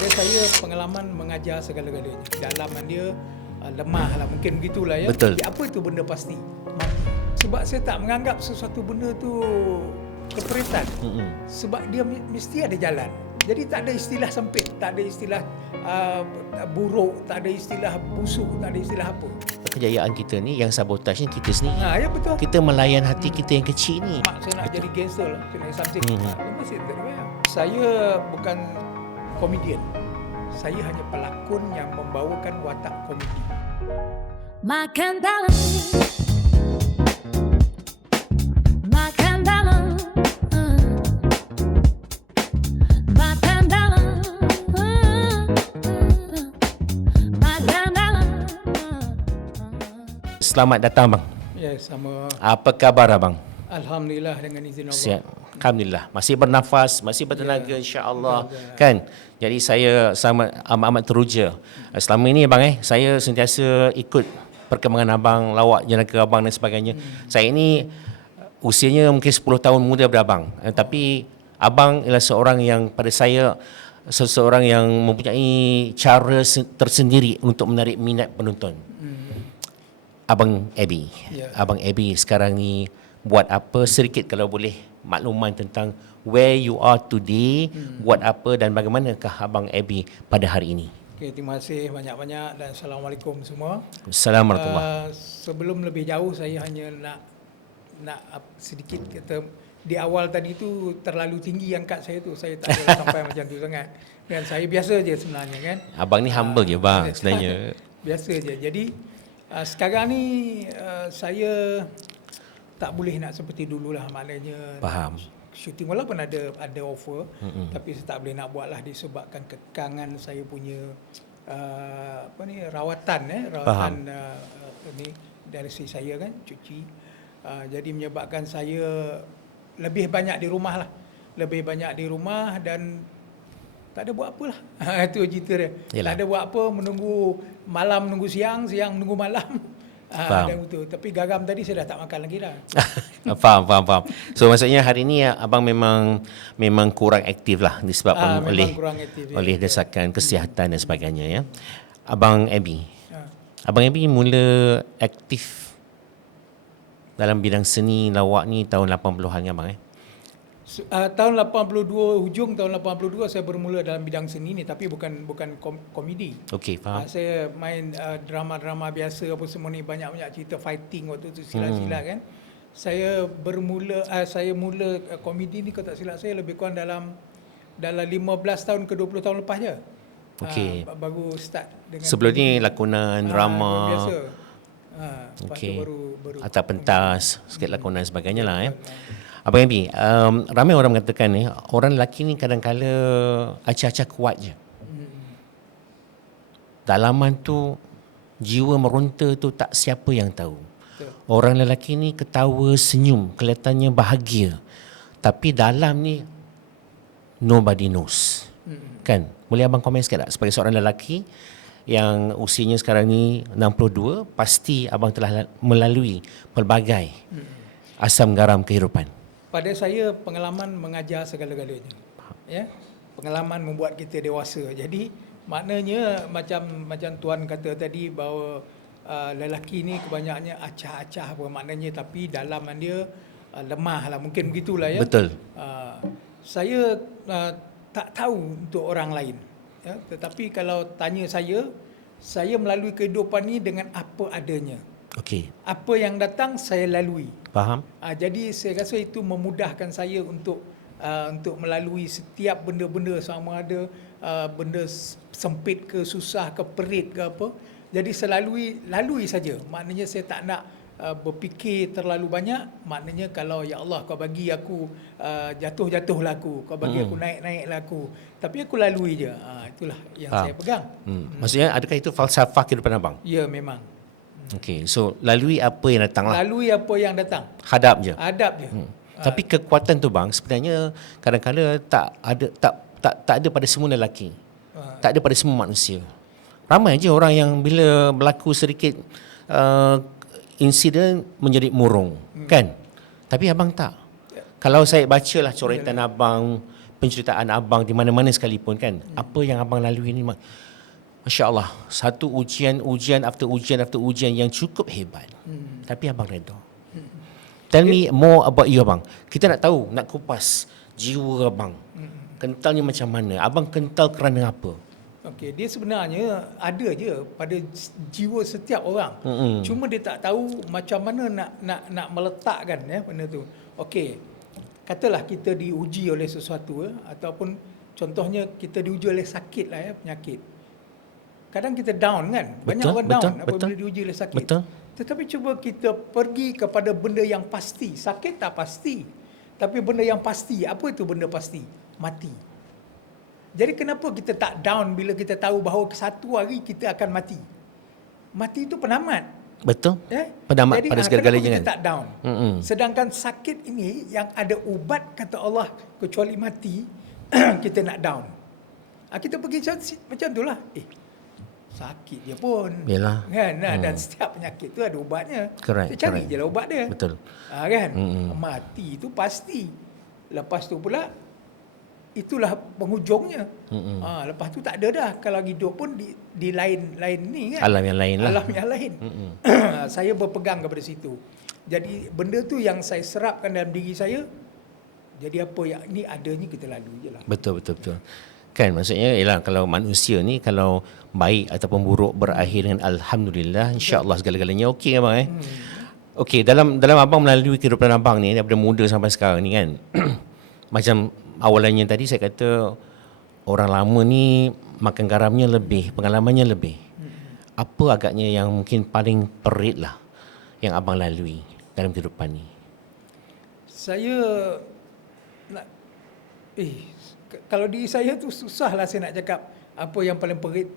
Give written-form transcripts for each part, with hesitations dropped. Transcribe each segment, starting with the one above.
Pada saya pengalaman mengajar segala-galanya. Dalaman dia lemah lah, mungkin begitulah ya. Betul. Apa itu benda pasti? Mati. Sebab saya tak menganggap sesuatu benda tu keperitan. Sebab dia mesti ada jalan. Jadi tak ada istilah sempit, tak ada istilah buruk, tak ada istilah busuk, tak ada istilah apa. Kejayaan kita ni, yang sabotaj ni kita sendiri. Ya betul. Kita melayan hati kita yang kecil ni. Mak saya nak jadi gangster lah, saya nak something. Mesti tak ada bayar. Saya bukan komedian. Saya hanya pelakon yang membawakan watak komedi. Makan dalam, makan dalam, makan dalam, makan dalam. Selamat datang bang. Ya, sama. Apa khabar abang? Alhamdulillah dengan izin Allah. Sihat. Alhamdulillah. Masih bernafas, masih bertenaga insya-Allah. Kan? Jadi saya sangat amat teruja. Selama ini abang saya sentiasa ikut perkembangan abang, lawak jenaka abang dan sebagainya. Saya ini usianya mungkin 10 tahun muda daripada abang. Tapi abang ialah seorang yang pada saya seseorang yang mempunyai cara tersendiri untuk menarik minat penonton. Abang Abby. Ya. Abang Abby sekarang ni buat apa sedikit kalau boleh makluman tentang where you are today, buat apa dan bagaimanakah Abang Abby pada hari ini. Okay, terima kasih banyak-banyak dan Assalamualaikum semua. Assalamualaikum warahmatullahi. Sebelum lebih jauh saya hanya nak sedikit kata di awal tadi tu terlalu tinggi angkat saya tu. Saya tak boleh sampai macam tu sangat. Dan saya biasa je sebenarnya kan. Abang ni humble je bang sebenarnya. Biasa je. Jadi sekarang ni saya tak boleh nak seperti dululah, maknanya Faham. syuting walaupun ada offer, tapi saya tak boleh nak buat lah disebabkan kekangan saya punya rawatan ni dari isteri saya kan, cuci. Jadi menyebabkan saya lebih banyak di rumah lah. Lebih banyak di rumah dan tak ada buat apa lah. Itu cerita dia. Yelah. Tak ada buat apa, menunggu malam menunggu siang, siang menunggu malam. Dan betul. Tapi garam tadi saya dah tak makan lagi dah. Faham. So maksudnya hari ni abang memang kurang aktif lah disebabkan oleh desakan kesihatan dan sebagainya ya. Abang Abby. Abang Abby mula aktif dalam bidang seni lawak ni tahun 80-an kan abang Tahun 82, hujung tahun 82 saya bermula dalam bidang seni ni, tapi bukan komedi. Okey, faham. Saya main drama-drama biasa apa semua ni, banyak-banyak cerita fighting waktu tu, silat-silat kan. Saya mula komedi ni kalau tak silap saya lebih kurang dalam 15 tahun ke 20 tahun lepas je. Okey. Baru start dengan Sebelum ni lakonan drama. biasa. Okey. Baru Atas pentas, sikit lakonan sebagainya lah Abang Abby, ramai orang mengatakan orang lelaki ni kadang-kala acah-acah kuat je. Dalaman tu, jiwa meronta tu tak siapa yang tahu. Orang lelaki ni ketawa, senyum, kelihatannya bahagia. Tapi dalam ni, nobody knows. Kan? Boleh abang komen sikit tak? Sebagai seorang lelaki yang usianya sekarang ni 62, pasti abang telah melalui pelbagai asam garam kehidupan. Pada saya pengalaman mengajar segala-galanya. Ya. Pengalaman membuat kita dewasa. Jadi maknanya macam tuan kata tadi bahawa lelaki ni kebanyakannya acah-acah apa maknanya, tapi dalaman dia lemah lah, mungkin begitulah ya. Betul. Saya tak tahu untuk orang lain. Ya. Tetapi kalau tanya saya melalui kehidupan ni dengan apa adanya. Okey. Apa yang datang saya lalui. Faham? Jadi saya rasa itu memudahkan saya untuk melalui setiap benda-benda, sama ada benda sempit ke, susah ke, perit ke apa. Jadi saya lalui saja. Maknanya saya tak nak berfikir terlalu banyak. Maknanya kalau ya Allah kau bagi aku jatuh-jatuh aku, kau bagi aku naik-naik aku, tapi aku lalui je. Itulah yang saya pegang. Maksudnya adakah itu falsafah kehidupan abang? Ya, memang. Okey, so lalui apa yang datang lah. Lalui apa yang datang. Hadap je. Hadap je. Tapi kekuatan tu bang sebenarnya kadang-kadang tak ada pada semua lelaki. Tak ada pada semua manusia. Ramai je orang yang bila berlaku sedikit insiden menjadi murung, kan? Tapi abang tak. Kalau saya bacalah coretan abang, penceritaan abang di mana-mana sekalipun kan, apa yang abang lalui ni, Masya Allah, satu ujian after ujian yang cukup hebat. Tapi abang redha. Tell me more about you abang. Kita nak tahu, nak kupas jiwa abang. Kentalnya macam mana? Abang kental kerana apa? Okey, dia sebenarnya ada je pada jiwa setiap orang. Cuma dia tak tahu macam mana nak meletakkan benda tu. Okey. Katalah kita diuji oleh sesuatu ataupun contohnya kita diuji oleh sakit lah penyakit. Kadang kita down kan? Banyak Betul, orang betul, down apabila diuji oleh sakit. Betul. Tetapi cuba kita pergi kepada benda yang pasti. Sakit tak pasti. Tapi benda yang pasti, apa itu benda pasti? Mati. Jadi kenapa kita tak down bila kita tahu bahawa satu hari kita akan mati? Mati itu penamat. Betul. Penamat Jadi, pada segala-galanya kenapa kan. kita tak down? Sedangkan sakit ini yang ada ubat kata Allah kecuali mati, kita nak down. Kita pergi macam itulah. Sakit je pun. Yalah. Kan? Dan setiap penyakit tu ada ubatnya. Correct, Kita cari correct. je lah ubat dia. Betul. Kan? Mati itu pasti. Lepas tu pula itulah penghujungnya. Lepas tu tak ada dah. Kalau hidup pun di lain ni kan. Alam yang lain lah. Alam yang lain. Saya berpegang kepada situ. Jadi benda tu yang saya serapkan dalam diri saya. Jadi apa yang ni adanya kita lalui je lah. Betul. Kan maksudnya ialah kalau manusia ni kalau baik ataupun buruk berakhir dengan alhamdulillah, insya-Allah segala-galanya okey abang Okey, dalam abang melalui kehidupan abang ni daripada muda sampai sekarang ni kan. Macam awalannya tadi saya kata orang lama ni makan garamnya lebih, pengalamannya lebih. Apa agaknya yang mungkin paling perit lah yang abang lalui dalam kehidupan ni? Saya nak kalau diri saya tu susahlah saya nak cakap apa yang paling perit.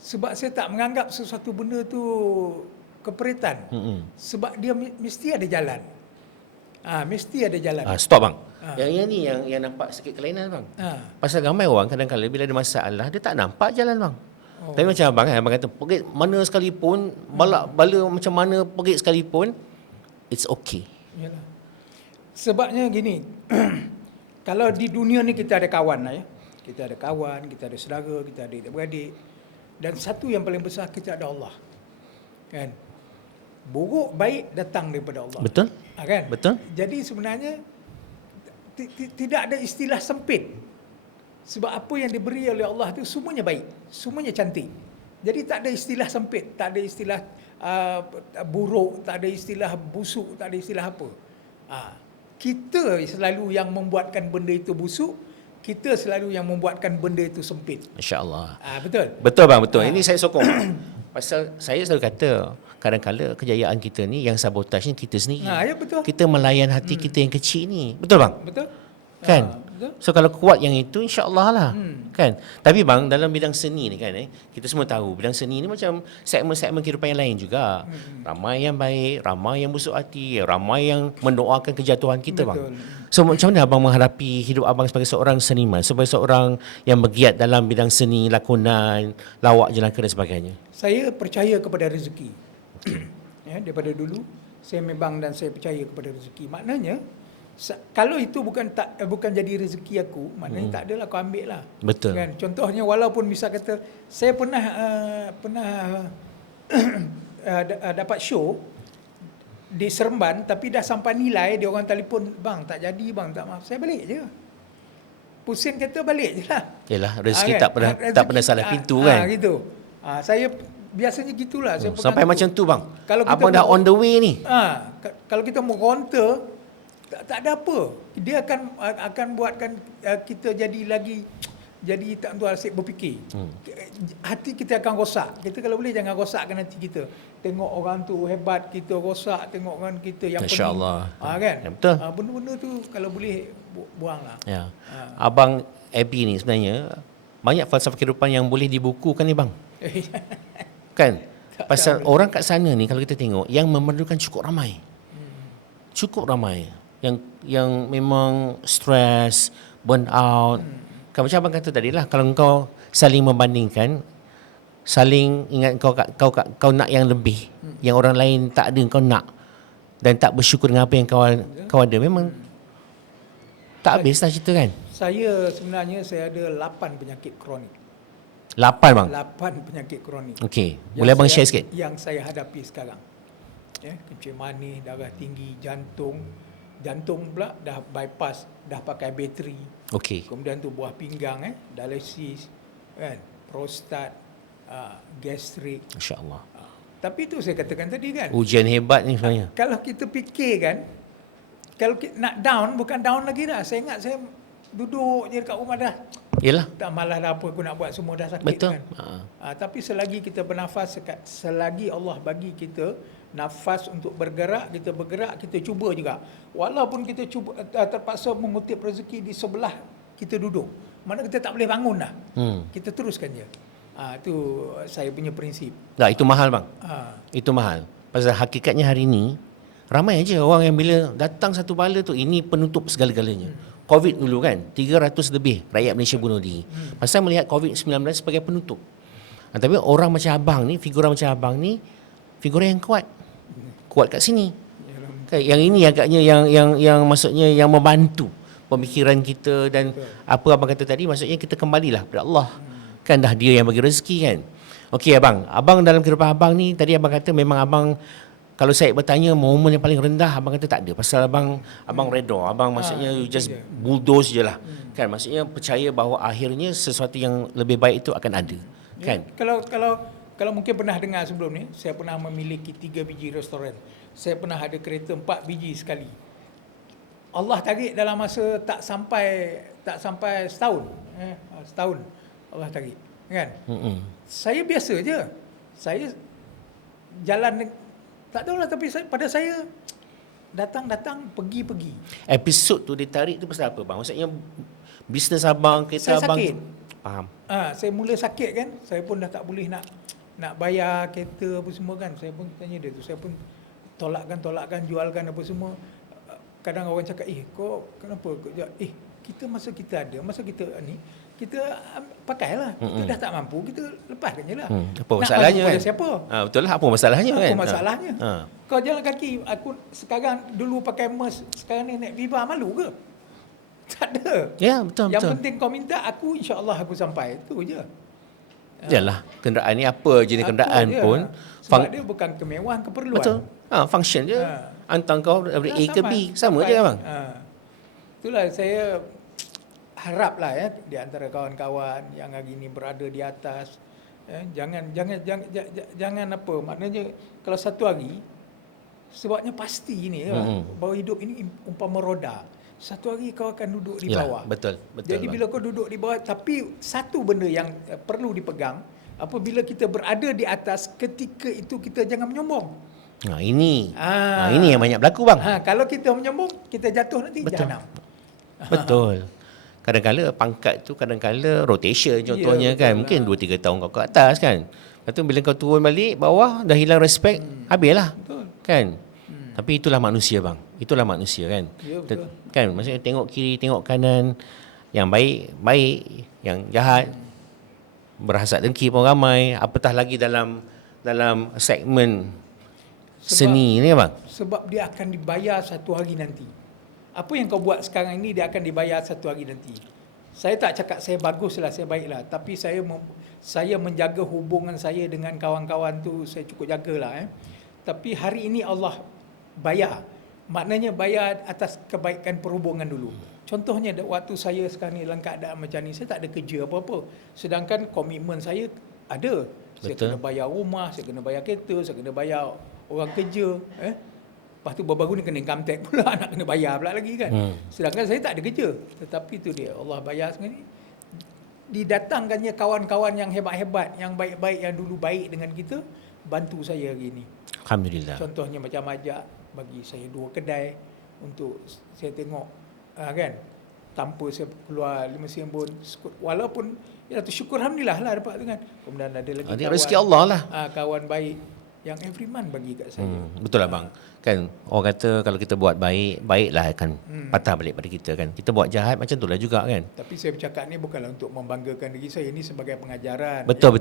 Sebab saya tak menganggap sesuatu benda tu keperitan. Sebab dia mesti ada jalan. Mesti ada jalan. Stop bang. Yang ni yang nampak sikit kelainan bang. Pasal ramai orang kadang-kadang bila ada masalah dia tak nampak jalan bang. Tapi macam abang kan, abang kata perit mana sekalipun, bala macam mana perit sekalipun, it's okay. Yalah. Sebabnya gini, kalau di dunia ni kita ada kawan lah ya. Kita ada kawan, kita ada saudara, kita ada adik-beradik. Dan satu yang paling besar, kita ada Allah. Kan? Buruk baik datang daripada Allah. Betul? Kan? Betul. Jadi sebenarnya tidak ada istilah sempit. Sebab apa yang diberi oleh Allah tu semuanya baik, semuanya cantik. Jadi tak ada istilah sempit, tak ada istilah buruk, tak ada istilah busuk, tak ada istilah apa. Kita selalu yang membuatkan benda itu busuk, kita selalu yang membuatkan benda itu sempit. Insya-Allah. Betul. Betul bang, betul. Ini saya sokong. Pasal saya selalu kata kadang-kadang kejayaan kita ni yang sabotaj ni kita sendiri. Ya betul. Kita melayan hati kita yang kecil ni. Betul bang? Betul. Kan? Betul. So kalau kuat yang itu insya-Allah lah. Kan? Tapi bang dalam bidang seni ni kan kita semua tahu bidang seni ni macam segmen-segmen kehidupan yang lain juga. Ramai yang baik, ramai yang busuk hati, ramai yang mendoakan kejatuhan kita bang. So macam mana abang menghadapi hidup abang sebagai seorang seniman, sebagai seorang yang bergiat dalam bidang seni, lakonan, lawak jelangka dan sebagainya? Saya percaya kepada rezeki. Daripada dulu saya memang dan saya percaya kepada rezeki. Maknanya kalau itu bukan jadi rezeki aku, maknanya tak adalah aku ambil lah. Betul. Kan? Contohnya walaupun misal kata saya pernah dapat show di Seremban tapi dah sampai nilai dia orang telefon, bang tak jadi bang, tak maaf. Saya balik je. Pusing kata balik je lah. Yalah rezeki Kan? tak pernah salah pintu kan. Gitu. Saya biasanya gitulah. Saya Sampai macam tu bang. Kalau kita abang dah on the way ni. Kalau kita mau counter tak ada apa. Dia akan buatkan kita jadi tak tahu asyik berfikir. Hati kita akan rosak. Kita kalau boleh jangan rosakkan hati kita. Tengok orang tu hebat, kita rosak. Tengok orang kita yang pening. Insya-Allah. Kan? Ya, betul. Benda-benda tu kalau boleh buanglah. Ya. Abang Abby ni sebenarnya banyak falsafah kehidupan yang boleh dibukukan ni bang. Kan? Pasal orang kat sana ni kalau kita tengok yang memerlukan cukup ramai. Cukup ramai. Yang memang stres, burn out. Kan macam abang kata tadi lah, kalau kau saling membandingkan, saling ingat kau nak yang lebih, yang orang lain tak ada kau nak, dan tak bersyukur dengan apa yang kau ada, memang tak habis lah cerita kan. Saya sebenarnya saya ada 8 penyakit kronik. 8 bang. 8 penyakit kronik. Okey, boleh abang share sikit? Yang saya hadapi sekarang. Kencing manis, darah tinggi, jantung pula dah bypass, dah pakai bateri. Okey. Kemudian tu buah pinggang, dialisis, kan, prostat, gastrik. Masya-Allah. Tapi itu saya katakan tadi kan. Ujian hebat ni sebenarnya. Kalau kita fikir kan, kalau kita nak down, bukan down lagi dah. Saya ingat saya duduk je dekat rumah dah. Yalah. Tak malas dah apa aku nak buat, semua dah sakit. Betul. Kan. Tapi selagi kita bernafas, selagi Allah bagi kita nafas untuk bergerak, kita cuba juga. Walaupun kita cuba terpaksa mengutip rezeki di sebelah kita duduk. Mana kita tak boleh bangun dah. Kita teruskan je. Itu saya punya prinsip. Tak, itu mahal bang. Itu Itu mahal. Pasal hakikatnya hari ni ramai aja orang yang bila datang satu bala tu ini penutup segala-galanya. COVID dulu kan 300 lebih rakyat Malaysia bunuh diri. Pasal melihat COVID-19 sebagai penutup. Tapi orang macam abang ni, figura macam abang ni figura yang kuat. Kuat kat sini. Kan, yang ini agaknya yang maksudnya yang membantu pemikiran kita dan apa abang kata tadi, maksudnya kita kembalilah kepada Allah. Kan dah dia yang bagi rezeki kan. Okey abang, abang dalam kehidupan abang ni tadi abang kata memang abang, kalau saya bertanya momen yang paling rendah, abang kata tak ada. Pasal abang redha, abang maksudnya you just bulldoze je lah. Kan maksudnya percaya bahawa akhirnya sesuatu yang lebih baik itu akan ada. Kan? Kalau mungkin pernah dengar sebelum ni, saya pernah memiliki 3 biji restoran. Saya pernah ada kereta 4 biji sekali. Allah tarik dalam masa tak sampai setahun. Setahun Allah tarik, kan? Saya biasa je. Saya jalan tak tahulah, tapi pada saya datang pergi. Episod tu ditarik tu pasal apa bang? Maksudnya bisnes abang, kereta saya abang. Sakit. Faham. Saya mula sakit kan. Saya pun dah tak boleh nak bayar kereta apa semua kan. Saya pun tanya dia tu. Saya pun tolakkan, jualkan apa semua. Kadang orang cakap, kau kenapa? Kita masa kita ada, masa kita ni, kita pakailah. Kita dah tak mampu, kita lepaskan je lah. Apa masalahnya kan? Siapa? Betul lah, apa masalahnya kan? Apa masalahnya? Kau jalan kaki, aku sekarang dulu pakai Merc, sekarang ni naik Viva, malu ke? Tak ada. Ya, betul. Yang penting kau minta, aku insya-Allah aku sampai. Itu je. Yalah, kenderaan ni apa jenis kenderaan je. pun. Sebab dia bukan kemewahan, keperluan. Betul. Function je. Hantar kau dari A ke B. Sama je abang. Itulah saya haraplah di antara kawan-kawan yang hari ini berada di atas, jangan apa, maknanya kalau satu hari, sebabnya pasti ini bahawa hidup ini umpama roda. Satu hari kau akan duduk di bawah. Betul. Jadi bila kau duduk di bawah, tapi satu benda yang perlu dipegang, apabila kita berada di atas, ketika itu kita jangan menyombong. Ini yang banyak berlaku bang. Kalau kita menyombong, kita jatuh nanti jahanam. Betul. Kadang-kala pangkat tu kadang-kala rotation contohnya kan. Mungkin 2-3 tahun kau ke atas kan. Lepas tu bila kau turun balik bawah dah hilang respect, habislah. Betul. Kan? Tapi itulah manusia bang. Itulah manusia kan. Ya, betul. Kan maksudnya tengok kiri, tengok kanan. Yang baik, yang jahat. Berhasad dengki pun ramai. Apatah lagi dalam segmen seni ni bang. Sebab dia akan dibayar satu hari nanti. Apa yang kau buat sekarang ini, dia akan dibayar satu hari nanti. Saya tak cakap saya baguslah, saya baiklah, tapi saya menjaga hubungan saya dengan kawan-kawan tu, saya cukup jagalah. Tapi hari ini Allah bayar. Maknanya bayar atas kebaikan perhubungan dulu. Contohnya waktu saya sekarang ni dalam keadaan macam ni, saya tak ada kerja apa-apa. Sedangkan komitmen saya ada. Saya kena bayar rumah, saya kena bayar kereta, saya kena bayar orang kerja. Lepas tu baru ni kena income tax pula, nak kena bayar pula lagi kan. Sedangkan saya tak ada kerja. Tetapi tu dia, Allah bayar sekarang ni. Didatangkannya kawan-kawan yang hebat-hebat, yang baik-baik, yang dulu baik dengan kita, bantu saya hari ni. Alhamdulillah. Contohnya macam ajak bagi saya 2 kedai untuk saya tengok kan, tanpa saya keluar 5 sen pun, walaupun tu syukur alhamdulillah lah dapat tu kan. Kemudian ada lagi kawan, rezeki Allah lah. Kawan baik yang every month bagi kat saya. Betul lah bang. Kan orang kata kalau kita buat baik, baiklah akan patah balik pada kita kan. Kita buat jahat macam itulah juga kan. Tapi saya bercakap ni bukanlah untuk membanggakan diri saya, ini sebagai pengajaran. Betul.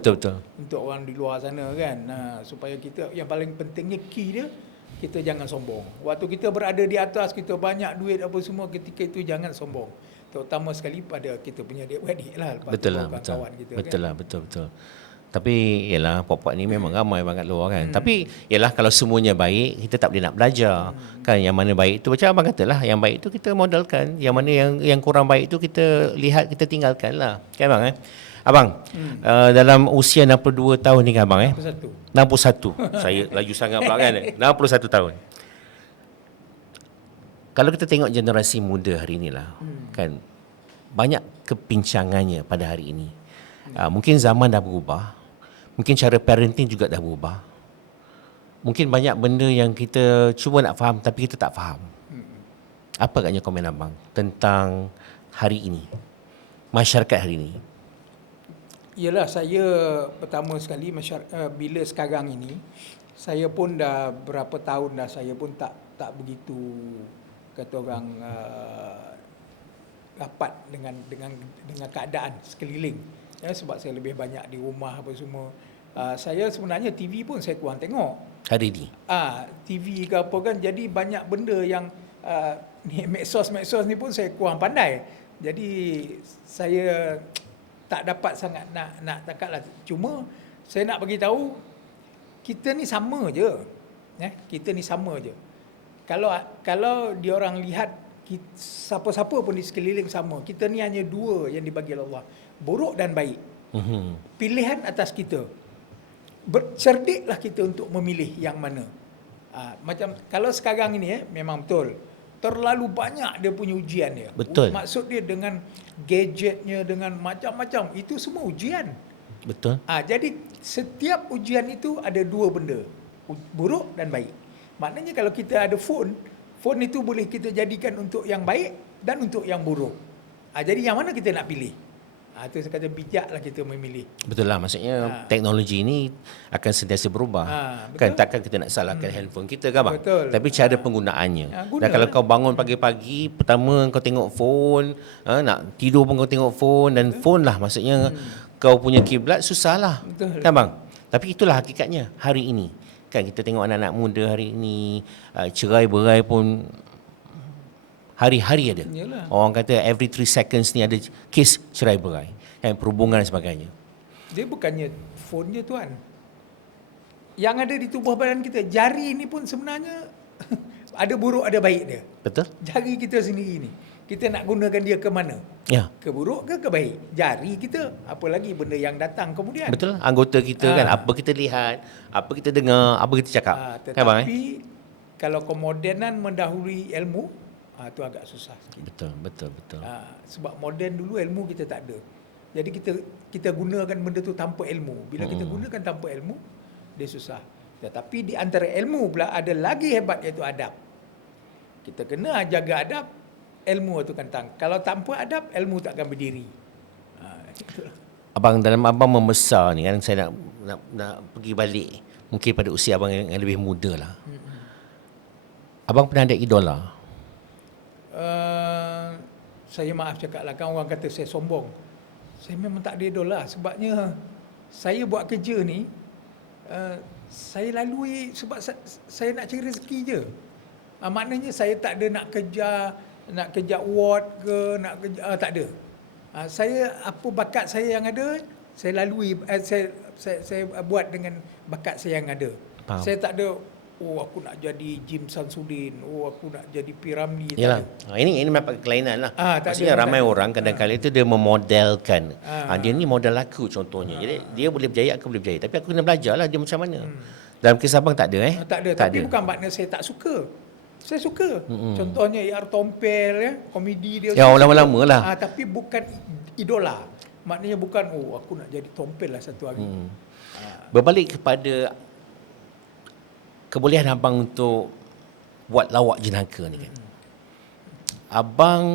Untuk orang di luar sana kan. Supaya kita, yang paling pentingnya key dia, kita jangan sombong. Waktu kita berada di atas, kita banyak duit apa semua, ketika itu jangan sombong. terutama sekali pada kita punya adik-beradik lah, lepas Betul tu lah, betul. kawan-kawan kita Betul kan. lah, betul. Tapi yalah puak-puak ni memang ramai banget luar kan. Tapi yalah kalau semuanya baik, kita tak boleh nak belajar. Kan yang mana baik tu macam abang katalah, yang baik tu kita modelkan, yang mana yang kurang baik tu kita lihat, kita tinggalkan lah. Kan abang Abang, dalam usia 62 tahun ni kan abang 61. 61. Saya laju sangat pula kan. 61 tahun. Kalau kita tengok generasi muda hari inilah, kan banyak kepincangannya pada hari ini. Mungkin zaman dah berubah. Mungkin cara parenting juga dah berubah. Mungkin banyak benda yang kita cuba nak faham tapi kita tak faham. Apa agaknya komen abang tentang hari ini? Masyarakat hari ini. Yalah, saya pertama sekali bila sekarang ini, saya pun dah berapa tahun dah saya pun tak begitu kata orang rapat dengan keadaan sekeliling. Ya, sebab saya lebih banyak di rumah apa semua. Saya sebenarnya TV pun saya kurang tengok. Hari ini. TV ke apa kan, jadi banyak benda yang ni medsos ni pun saya kurang pandai. Jadi saya tak dapat sangat nak takatlah. Cuma saya nak bagi tahu kita ni sama je. Kita ni sama je. Kalau diorang lihat siapa-siapa pun di sekeliling sama. Kita ni hanya dua yang dibagi Allah, buruk dan baik. Pilihan atas kita. Cerdiklah kita untuk memilih yang mana. Macam kalau sekarang ini memang betul, terlalu banyak dia punya ujian dia. Betul. Maksud dia dengan gadgetnya, dengan macam-macam, itu semua ujian. Betul. Jadi setiap ujian itu ada dua benda, buruk dan baik. Maknanya kalau kita ada phone itu boleh kita jadikan untuk yang baik dan untuk yang buruk. Jadi yang mana kita nak pilih? Itu saya kata bijaklah kita memilih. Betul lah, maksudnya teknologi ini akan sentiasa berubah. Kan takkan kita nak salahkan handphone kita kan bang? Betul. Tapi cara penggunaannya. Guna Dan kalau lah. kau bangun pagi-pagi, pertama kau tengok phone, nak tidur pun kau tengok phone, dan phone lah maksudnya kau punya kiblat, susah lah. Betul. Kan bang? Tapi itulah hakikatnya hari ini. Kan kita tengok anak-anak muda hari ini, cerai-berai pun hari-hari ada. Yalah. Orang kata every 3 seconds ni ada kes cerai-berai, perhubungan dan sebagainya. Dia bukannya phone je tuan. Yang ada di tubuh badan kita, jari ni pun sebenarnya ada buruk ada baik dia. Betul? Jari kita sendiri ni, kita nak gunakan dia ke mana? Ya. Ke buruk ke baik? Jari kita, apa lagi benda yang datang kemudian. Betul, anggota kita kan, apa kita lihat, apa kita dengar, apa kita cakap. Kan bang? Tetapi kalau kemodenan mendahului ilmu, itu agak susah sikit. Betul. Sebab moden dulu ilmu kita tak ada. Jadi kita gunakan benda tu tanpa ilmu. Bila kita gunakan tanpa ilmu, dia susah. Tetapi di antara ilmu pula ada lagi hebat, iaitu adab. Kita kena jaga adab, ilmu itu akan datang. Kalau tanpa adab, ilmu tak akan berdiri. Abang, dalam abang membesar ni kan, saya nak pergi balik mungkin pada usia abang yang lebih muda lah. Abang pernah ada idola? Saya maaf cakap lah, kan orang kata saya sombong. Saya memang tak ada idola. Sebabnya saya buat kerja ni, saya lalui sebab saya nak cari rezeki je. Maknanya saya tak ada nak kejar award ke, nak kejar, tak ada. Saya apa bakat saya yang ada, saya lalui, saya buat dengan bakat saya yang ada. Faham. Saya tak ada, aku nak jadi Jim Samsudin, aku nak jadi Piramli. Yalah. Ini mendapat kelainan lah. Tak Maksudnya ada, ramai tak ada. orang kadang-kadang itu dia memodelkan. Dia ni model aku contohnya. Jadi dia boleh berjaya, aku boleh berjaya. Tapi aku kena belajar lah dia macam mana. Dalam kisah abang tak ada Tak ada. Tapi bukan makna saya tak suka. Saya suka. Contohnya A.R. Tompel, komedi dia. Ya, lama-lama lah. Tapi bukan idola. Maknanya bukan, aku nak jadi Tompel lah satu hari. Berbalik kepada kebolehan abang untuk buat lawak jenaka ni kan. Abang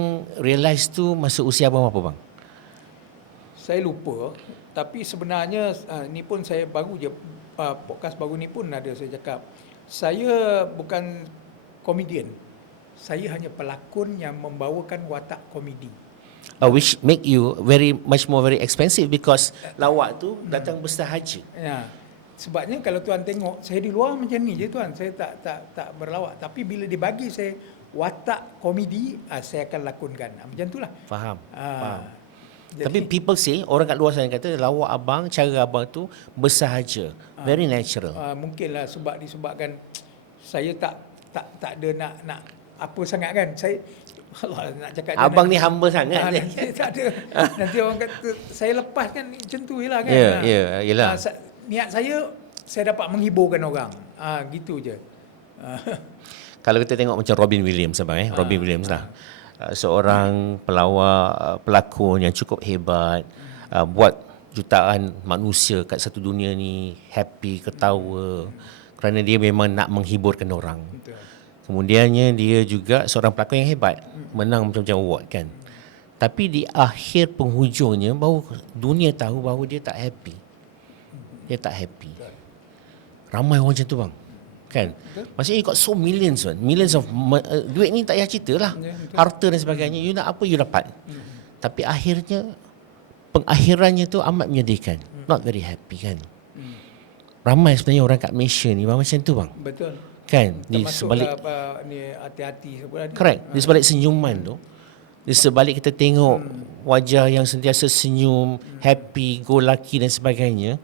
realise tu masa usia abang berapa bang? Saya lupa. Tapi sebenarnya ni pun saya baru je, podcast baru ni pun ada saya cakap. Saya bukan komedian. Saya hanya pelakon yang membawakan watak komedi. Which make you much more very expensive because lawak tu datang bersahaja. Ya. Sebabnya kalau tuan tengok, saya di luar macam ni je tuan. Saya tak berlawak. Tapi bila dibagi saya watak komedi saya akan lakonkan. Macam itulah. Faham. Faham. Jadi, Tapi people say, orang kat luar sana kata lawak abang, cara abang tu bersahaja, very natural. mungkinlah disebabkan saya tak ada nak apa sangat kan. Saya Allah nak cakap Abang jangan, ni humble sangat. nanti tak ada. Nanti orang kata saya lepas kan macam tu jelah kan. Yelah. Niat saya dapat menghiburkan orang. Gitu je. Kalau kita tengok macam Robin Williams abang Robin Williams lah. Seorang pelawak, pelakon yang cukup hebat, buat jutaan manusia kat satu dunia ni happy, ketawa kerana dia memang nak menghiburkan orang. Betul. Kemudiannya dia juga seorang pelakon yang hebat, menang macam-macam award kan. Tapi di akhir penghujungnya baru dunia tahu bahawa dia tak happy. Dia tak happy. Ramai orang macam tu bang. Kan? Maksudnya you got so millions kan. Millions of duit ni tak payah cerita lah. Harta dan sebagainya. You nak apa you dapat. Tapi akhirnya pengakhirannya tu amat menyedihkan. Not very happy kan. Ramai sebenarnya orang kat Malaysia ni bang, macam tu bang. Betul. Kan? Di sebalik ni hati-hati sebenarnya. correct. Di sebalik senyuman tu, di sebalik kita tengok wajah yang sentiasa senyum, happy, go lucky dan sebagainya,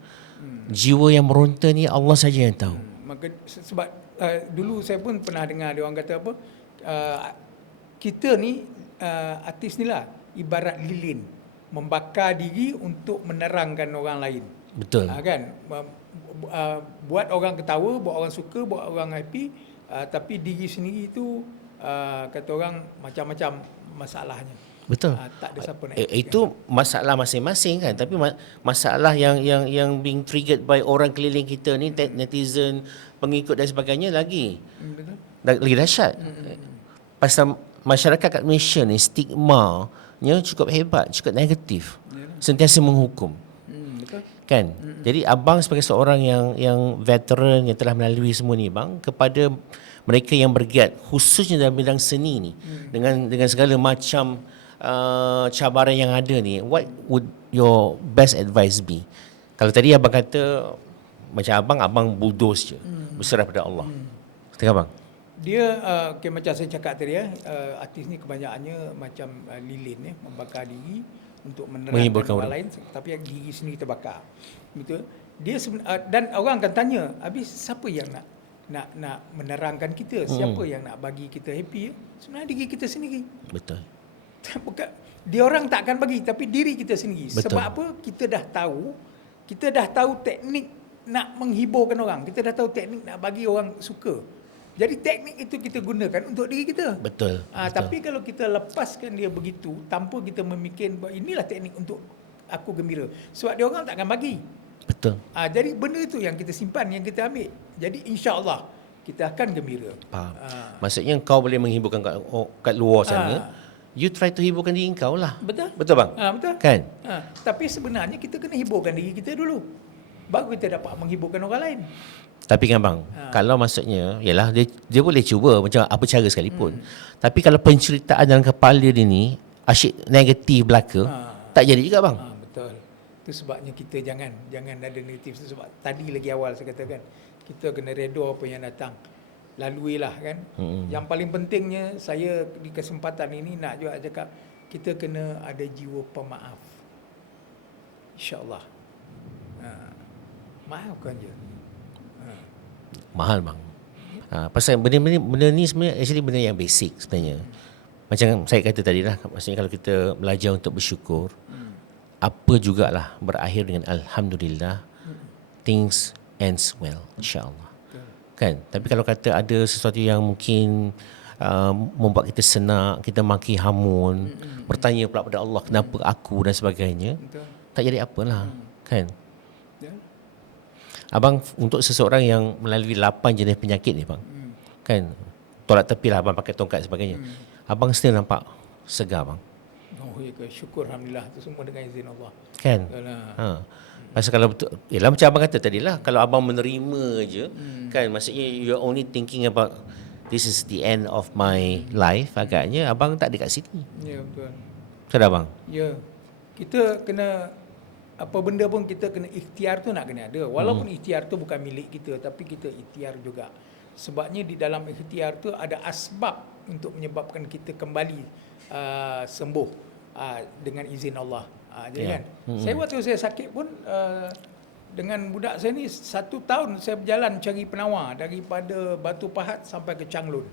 jiwa yang meronta ni Allah saja yang tahu. Maka sebab dulu saya pun pernah dengar dia orang kata apa, kita ni artis ni lah ibarat lilin, membakar diri untuk menerangkan orang lain. Betul. Kan, buat orang ketawa, buat orang suka, buat orang happy, tapi diri sendiri tu kata orang macam-macam masalahnya. Betul. Tak ada siapa nak Itu masalah masing-masing kan, tapi masalah yang being triggered by orang keliling kita ni, netizen, pengikut dan sebagainya lagi Betul. lagi dahsyat. Pasal masyarakat kat Malaysia ni stigmanya cukup hebat, cukup negatif. Sentiasa menghukum. Betul. Kan? Jadi abang sebagai seorang yang veteran yang telah melalui semua ni bang, kepada mereka yang bergiat khususnya dalam bidang seni ni, dengan segala macam cabaran yang ada ni, what would your best advice be? Kalau tadi abang kata macam abang bulldoze je, berserah pada Allah. Tengok abang. Dia macam saya cakap tadi artis ni kebanyakannya macam lilin membakar diri untuk menerangkan orang lain, tapi diri sendiri terbakar. Betul. Dia dan orang akan tanya, habis siapa yang nak menerangkan kita? Siapa yang nak bagi kita happy? Sebenarnya diri kita sendiri. Betul. Bukan, dia orang tak akan bagi, tapi diri kita sendiri. Betul. Sebab apa? Kita dah tahu teknik nak menghiburkan orang. Kita dah tahu teknik nak bagi orang suka. Jadi teknik itu kita gunakan untuk diri kita. Betul. Tapi kalau kita lepaskan dia begitu tanpa kita memikirkan bahawa inilah teknik untuk aku gembira. Sebab dia orang tak akan bagi. Betul. Jadi benda itu yang kita simpan, yang kita ambil. Jadi insya-Allah kita akan gembira. Faham. Maksudnya kau boleh menghiburkan kat luar sana. You try to hiburkan diri kau lah. Betul. Betul bang? Betul. Kan? Tapi sebenarnya kita kena hiburkan diri kita dulu. Baru kita dapat menghiburkan orang lain. Tapi kan bang, kalau maksudnya, yalah dia boleh cuba macam apa cara sekalipun. Tapi kalau penceritaan dalam kepala dia ni asyik negatif belaka, tak jadi juga bang. Betul. Itu sebabnya kita jangan ada negatif. Sebab tadi lagi awal saya katakan, kita kena redha apa yang datang. Laluilah kan. Yang paling pentingnya saya di kesempatan ini nak juga cakap, kita kena ada jiwa pemaaf. InsyaAllah. Maafkan je. Mahal bang. Pasal benda ni sebenarnya actually benda yang basic sebenarnya. Macam saya kata tadi lah, maksudnya kalau kita belajar untuk bersyukur, apa jugalah berakhir dengan Alhamdulillah, things ends well, insyaAllah. Kan? Tapi kalau kata ada sesuatu yang mungkin membuat kita senak, kita maki hamun, bertanya pula pada Allah, kenapa aku dan sebagainya, tak jadi apalah. Kan? Abang, untuk seseorang yang melalui 8 jenis penyakit ni bang, kan, tolak tepi lah abang pakai tongkat sebagainya, abang still nampak segar bang. Oh ya ke, syukur Alhamdulillah, itu semua dengan izin Allah. Kan? Pasal kalau betul, yalah macam abang kata tadi lah, kalau abang menerima je, kan, maksudnya you're only thinking about this is the end of my life, agaknya abang tak ada kat sini. Ya betul. Betul tak abang? Ya, kita kena, apa benda pun kita kena ikhtiar tu nak kena ada. Walaupun ikhtiar tu bukan milik kita, tapi kita ikhtiar juga. Sebabnya di dalam ikhtiar tu ada asbab untuk menyebabkan kita kembali sembuh dengan izin Allah. Jadi kan, saya waktu saya sakit pun dengan budak saya ni 1 tahun saya berjalan cari penawar daripada Batu Pahat sampai ke Changlun.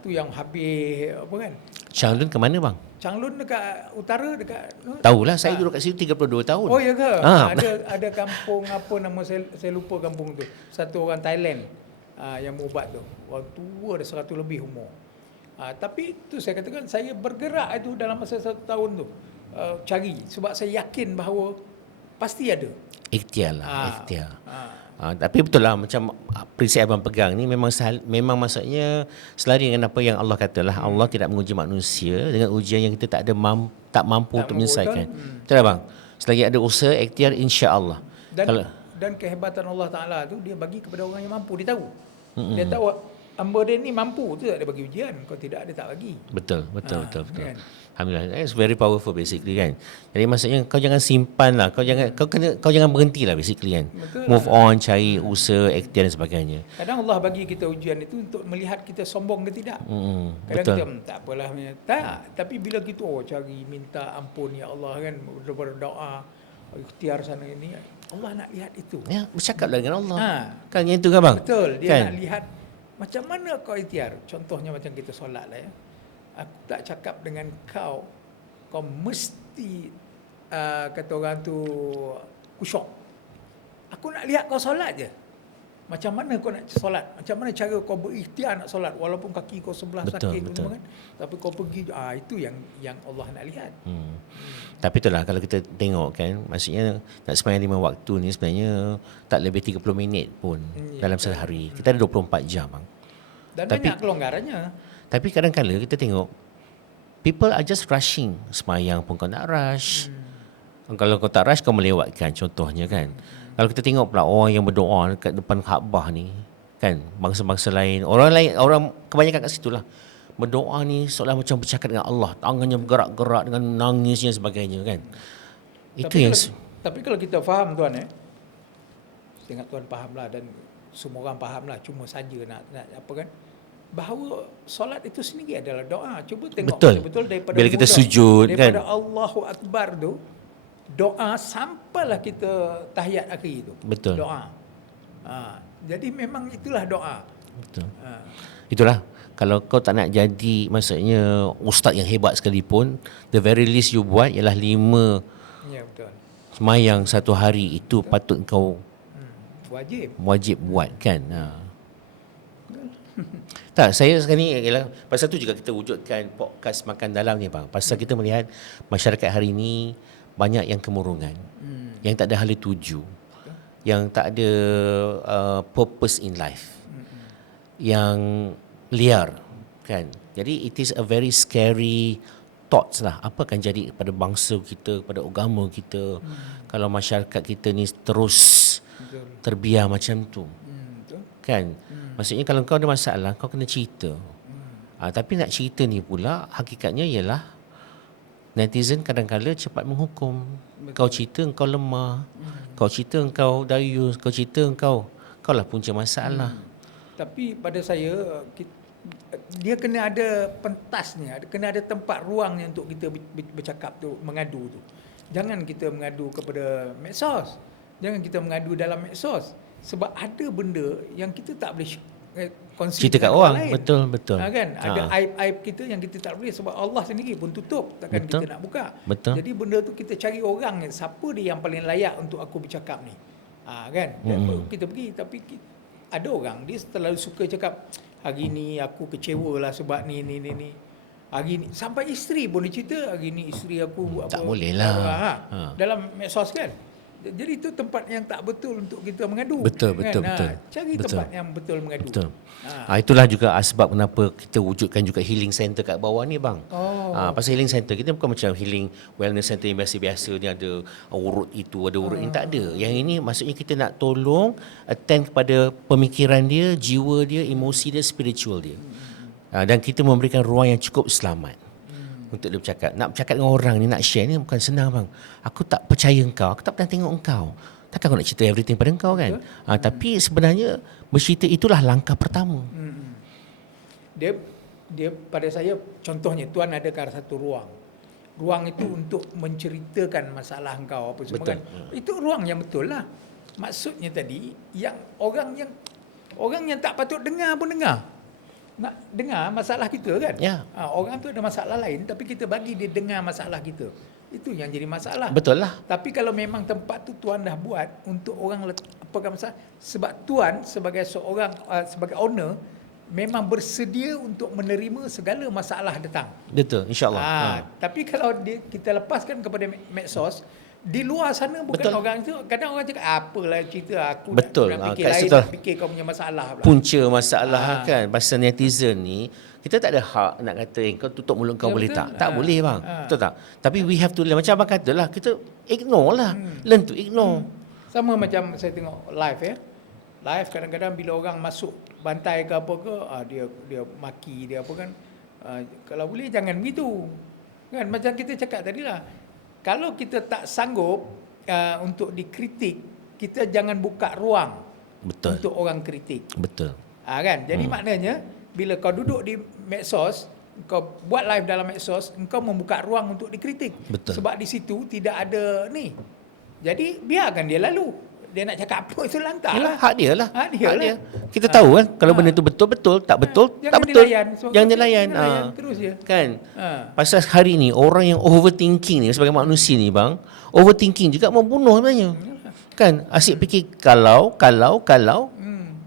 Tu yang habis apa kan? Changlun ke mana bang? Changlun dekat utara, dekat Tahulah, saya duduk kat situ 32 tahun. Oh ya ke? Ah. Ada kampung apa nama saya lupa kampung tu. Satu orang Thailand yang berubat tu. Orang tua dah 100 lebih umur. Tapi tu saya katakan saya bergerak itu dalam masa 1 tahun tu. Cari sebab saya yakin bahawa pasti ada. Ikhtiar lah, ikhtiar. Tapi betul lah macam prinsip abang pegang ni memang maksudnya selari dengan apa yang Allah katalah. Allah tidak menguji manusia dengan ujian yang kita tak mampu untuk menyelesaikan. Betul tak bang? Selagi ada usaha, ikhtiar, insya-Allah. Dan kehebatan Allah Taala tu dia bagi kepada orang yang mampu, dia tahu. Dia tahu hamba dia ni mampu tu tak ada bagi ujian, kalau tidak dia tak bagi. Betul. Kan? Alhamdulillah, it's very powerful basically kan. Jadi maksudnya kau jangan simpan lah, kau jangan berhenti lah basically kan. Betul. Move on, cari usaha, ikhtiar dan sebagainya. Kadang Allah bagi kita ujian itu untuk melihat kita sombong ke tidak. Kadang betul. kita tak apalah, tak. Tapi bila kita cari minta ampun ya Allah kan, berdoa, ikhtiar sana ini, Allah nak lihat itu. Ya, bercakaplah dengan Allah. Kan yang itu kan bang? Betul, dia kan? nak lihat macam mana kau ikhtiar. Contohnya macam kita solat lah ya. Aku tak cakap dengan kau mesti kata orang tu khusyuk. Aku nak lihat kau solat je. Macam mana kau nak solat? Macam mana cara kau berikhtiar nak solat walaupun kaki kau sebelah sakit semua kan. Tapi kau pergi itu yang Allah nak lihat. Tapi itulah kalau kita tengok kan, maksudnya nak sembahyang 5 waktu ni sebenarnya tak lebih 30 minit pun dalam sehari. Kita ada 24 jam bang. Dan banyak kelonggarannya. Tapi kadang-kadang kita tengok people are just rushing. Semayang pun kau nak rush. Kalau kau tak rush kau melewatkan contohnya kan. Kalau kita tengok pula orang yang berdoa dekat depan Kaabah ni kan, bangsa-bangsa lain, orang kebanyakan kat situlah. Berdoa ni seolah macam bercakap dengan Allah, tangannya bergerak-gerak dengan nangis dan sebagainya kan. Tapi kalau kita faham tuan tengok tuan fahamlah dan semua orang fahamlah, cuma saja nak apa kan, bahawa solat itu sendiri adalah doa. Cuba tengok betul daripada bila kita sujud daripada kan, Allahu Akbar tu doa sampailah kita tahiyat akhir tu. Betul. Doa. Jadi memang itulah doa. Betul. Itulah kalau kau tak nak jadi maksudnya ustaz yang hebat sekalipun, the very least you buat ialah 5 ya betul. Semayang 1 hari itu patut kau wajib buat kan. Tak, saya sekarang ni ialah pasal tu juga kita wujudkan podcast Makan Dalam ni bang. Pasal kita melihat masyarakat hari ni banyak yang kemurungan, yang tak ada hala tuju, yang tak ada purpose in life, yang liar kan. Jadi it is a very scary thoughts lah. Apa akan jadi pada bangsa kita, pada agama kita kalau masyarakat kita ni terus terbiar macam tu. Kan? Maksudnya kalau kau ada masalah, kau kena cerita. Tapi nak cerita ni pula hakikatnya ialah netizen kadang-kadang cepat menghukum. Kau cerita kau lemah, kau cerita kau dayus, kau cerita kau lah punca masalah. Tapi pada saya dia kena ada pentasnya, kena ada tempat ruangnya untuk kita bercakap tu, mengadu tu. Jangan kita mengadu kepada medsos. Jangan kita mengadu dalam medsos. Sebab ada benda yang kita tak boleh kongsi cerita kat orang lain. Betul. Kan? Ada aib-aib kita yang kita tak boleh sebab Allah sendiri pun tutup. Takkan kita nak buka. Betul. Jadi benda tu kita cari orang siapa dia yang paling layak untuk aku bercakap ni. Kan? Kita pergi tapi ada orang dia terlalu suka cakap hari ni aku kecewa lah sebab ni. Hari ni sampai isteri pun dia cerita hari ni isteri aku buat tak apa. boleh lah. Dalam medsos kan. Jadi itu tempat yang tak betul untuk kita mengadu. Betul. Cari tempat yang betul mengadu. Betul. Itulah juga asbab kenapa kita wujudkan juga healing center kat bawah ni bang. Pasal healing center kita bukan macam healing wellness center yang biasa-biasa ni ada urut itu, ada urut ini, tak ada. Yang ini maksudnya kita nak tolong attend kepada pemikiran dia, jiwa dia, emosi dia, spiritual dia. Dan kita memberikan ruang yang cukup selamat untuk dia bercakap. Nak bercakap dengan orang ni, nak share ni bukan senang bang. Aku tak percaya engkau, aku tak pernah tengok engkau. Takkan aku nak cerita everything pada kau kan. Tapi sebenarnya bercerita itulah langkah pertama. Dia pada saya, contohnya tuan adakan satu ruang. Ruang itu untuk menceritakan masalah engkau apa semua Betul. kan. Itu ruang yang betul lah. Maksudnya tadi yang orang yang tak patut dengar pun dengar. Nak dengar masalah kita kan. Ya. Orang tu ada masalah lain tapi kita bagi dia dengar masalah kita. Itu yang jadi masalah. Betul lah. Tapi kalau memang tempat tu tuan dah buat untuk orang apakah masalah, sebab tuan sebagai seorang sebagai owner memang bersedia untuk menerima segala masalah datang. Betul, insyaAllah. Tapi kalau kita lepaskan kepada medsos, di luar sana bukan Betul. orang itu, kadang orang cakap apalah cerita aku Betul. nak fikir Kat lain, situ nak fikir kau punya masalah pula. Punca masalah kan, pasal netizen ni, kita tak ada hak nak kata kau tutup mulut kau Ya, boleh betul. tak? Tak boleh bang. Betul tak? Tapi we have to learn. Macam abang kata lah, kita ignore lah. Learn to ignore. Sama macam saya tengok live ya. Live kadang-kadang bila orang masuk bantai ke apa ke, dia maki dia apa kan. Kalau boleh jangan begitu. Kan macam kita cakap tadi lah. Kalau kita tak sanggup untuk dikritik, kita jangan buka ruang Betul. untuk orang kritik. Betul. Kan? Jadi maknanya bila kau duduk di medsos, kau buat live dalam medsos, engkau membuka ruang untuk dikritik. Betul. Sebab di situ tidak ada ni. Jadi biarkan dia lalu. Dia nak cakap apa itu lantak Yalah, lah. hak dia lah. Hak dia lah. Kita tahu kan, kalau benda tu betul-betul, tak betul, tak Jangan betul. dilayan. So, Jangan dilayan. terus je. Kan? Ha. Pasal hari ni, orang yang overthinking ni, sebagai manusia ni bang, overthinking juga membunuh sebenarnya. Kan? Asyik fikir kalau,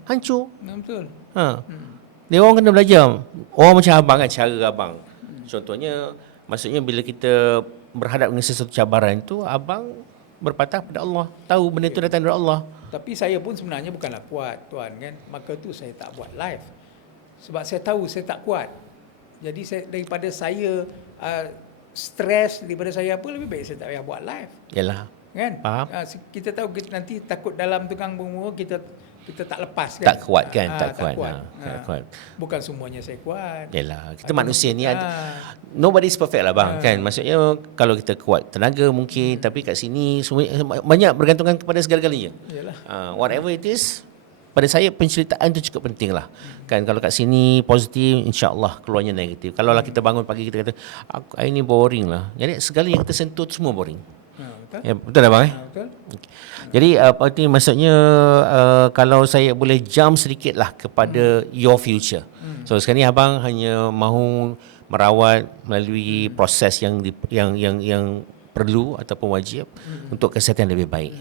hancur. Betul. Dia orang kena belajar. Orang macam abang kan, cara abang. Contohnya, maksudnya bila kita berhadap dengan sesuatu cabaran tu, abang berpatah pada Allah. Tahu benda tu datang dari Allah. Tapi saya pun sebenarnya bukanlah kuat tuan kan. Maka tu saya tak buat live. Sebab saya tahu saya tak kuat. Jadi daripada saya stres, daripada saya apa, lebih baik saya tak payah buat live. Yalah. Kan? Faham. Kita tahu nanti takut dalam tukang bunga kita tak lepas kan. Tak kuat kan? Tak kuat. Tak kuat. Bukan semuanya saya kuat. Yalah, kita manusia ni nobody's perfect lah bang, kan? Maksudnya kalau kita kuat tenaga mungkin, tapi kat sini semua banyak bergantungan kepada segala-galanya. Yalah. Whatever it is, pada saya penceritaan tu cukup penting lah. Kan kalau kat sini positif, insya-Allah keluarnya negatif. Kalau lah kita bangun pagi kita kata hari ni boring lah. Jadi segala yang kita sentuh tu semua boring. Betul? Ya, betul tak bang Betul. Jadi apa ni maksudnya, kalau saya boleh jump sedikit lah kepada your future. So sekarang ni abang hanya mahu merawat melalui proses yang perlu ataupun wajib untuk kesihatan lebih baik.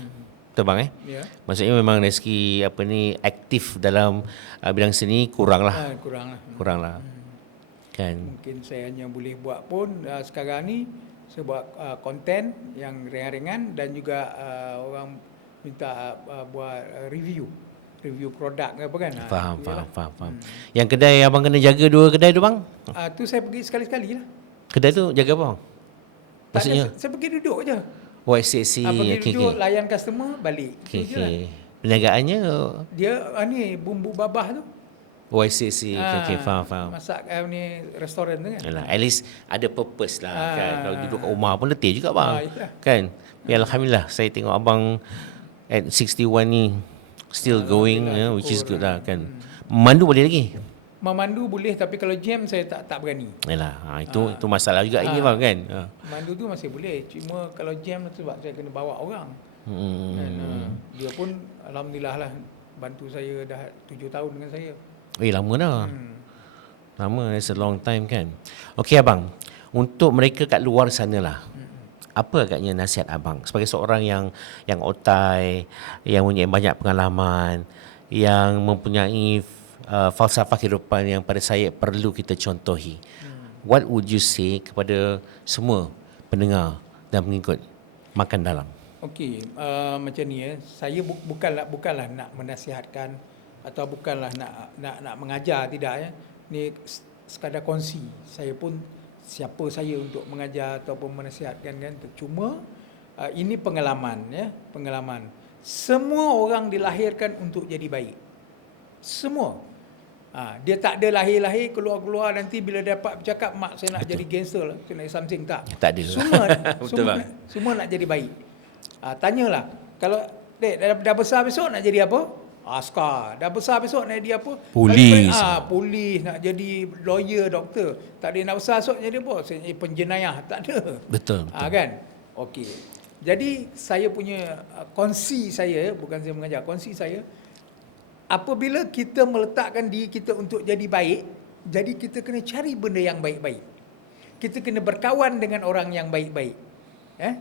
Betul bang Ya. Maksudnya memang dari segi apa ni aktif dalam bidang seni kurang lah. Kurang lah. Kan. Mungkin saya hanya boleh buat pun sekarang ni saya buat konten yang ringan-ringan dan juga orang minta buat review produk ke apa kan. Faham. Yang kedai abang kena jaga 2 kedai tu bang? Tu saya pergi sekali-sekali lah. Kedai tu jaga apa bang? Tak Maksudnya? ada, saya pergi duduk je. OSCC. Pergi duduk, layan customer, balik. Okay, Itu je lah. Perniagaannya Dia ni bumbu babah tu. OSCC. Okay, faham. Masak ni restoran tu kan. Yalah, at least ada purpose lah kan. Kalau duduk kat rumah pun letih juga bang. Yalah. Kan? Ya, Alhamdulillah saya tengok abang at 61 ni still going, which is good lah kan. Mandu boleh lagi? Memandu boleh tapi kalau jam saya tak berani. Yalah, itu masalah juga ini bang kan. Mandu tu masih boleh. Cuma kalau jam tu sebab saya kena bawa orang. Dan, dia pun alhamdulillah lah bantu saya dah 7 tahun dengan saya. Lama dah. Lama, it's a long time kan. Okey abang, untuk mereka kat luar sana lah, apa agaknya nasihat abang sebagai seorang yang otai, yang punya banyak pengalaman, yang mempunyai falsafah kehidupan yang pada saya perlu kita contohi. What would you say kepada semua pendengar dan pengikut Makan Dalam? Okey, macam ni saya bukanlah nak menasihatkan atau bukanlah nak mengajar, tidak ya. Ni sekadar kongsi. Saya pun siapa saya untuk mengajar ataupun menasihatkan kan. Cuma ini pengalaman ya, pengalaman. Semua orang dilahirkan untuk jadi baik. Semua. Dia tak ada lahir-lahir keluar nanti bila dapat bercakap mak saya nak jadi gangster lah, saya nak jadi something, tak. Tak ada. Semua Betul, bang. semua nak jadi baik. Tanyalah kalau Dek, dah besar besok nak jadi apa? Askar. Dah besar besok nak jadi apa? Polis. Polis, nak jadi lawyer, doktor. Tak ada nak besar besok jadi apa? Saya jadi penjenayah, tak ada. Betul. Kan? Okey. Jadi saya punya kongsi saya, bukan saya mengajar, kongsi saya, apabila kita meletakkan diri kita untuk jadi baik, jadi kita kena cari benda yang baik-baik. Kita kena berkawan dengan orang yang baik-baik.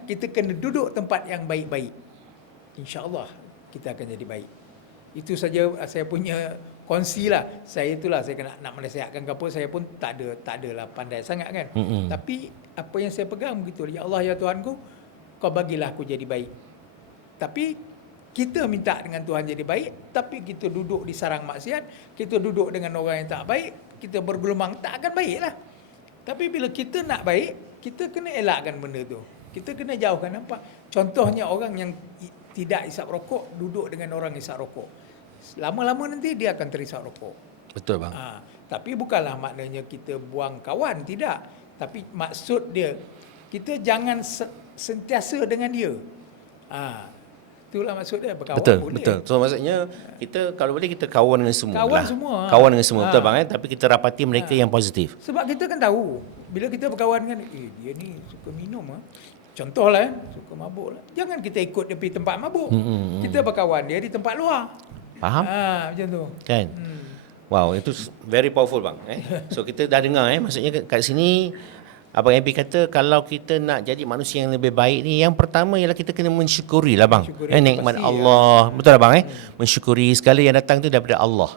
Kita kena duduk tempat yang baik-baik. InsyaAllah kita akan jadi baik. Itu saja saya punya kongsi lah. Saya itulah, saya nak menasihatkan ke apa, saya pun tak adalah pandai sangat kan. Tapi apa yang saya pegang begitu, ya Allah ya Tuhanku, kau bagilah aku jadi baik. Tapi kita minta dengan Tuhan jadi baik, tapi kita duduk di sarang maksiat, kita duduk dengan orang yang tak baik, kita bergelumang, tak akan baik lah. Tapi bila kita nak baik, kita kena elakkan benda tu. Kita kena jauhkan, nampak? Contohnya orang yang tidak isap rokok, duduk dengan orang isap rokok. Lama-lama nanti dia akan terisap rokok. Betul bang. Tapi bukanlah maknanya kita buang kawan, tidak. Tapi maksud dia, kita jangan sentiasa dengan dia. Itulah maksud dia, berkawan Betul, boleh. betul. So maksudnya kita kalau boleh kita kawan dengan semua. Kawan semua. Kawan dengan semua, betul bang tapi kita rapati mereka yang positif. Sebab kita kan tahu, bila kita berkawan dengan dia ni suka minum contohlah suka mabuk lah. Jangan kita ikut dia pergi tempat mabuk. Kita berkawan dia di tempat luar. Faham? Macam tu. Kan? Wow, itu very powerful bang. So kita dah dengar maksudnya kat sini Abang Abi kata kalau kita nak jadi manusia yang lebih baik ni, yang pertama ialah kita kena mensyukuri lah bang. Nikmat Allah. Betul lah bang mensyukuri segala yang datang tu daripada Allah.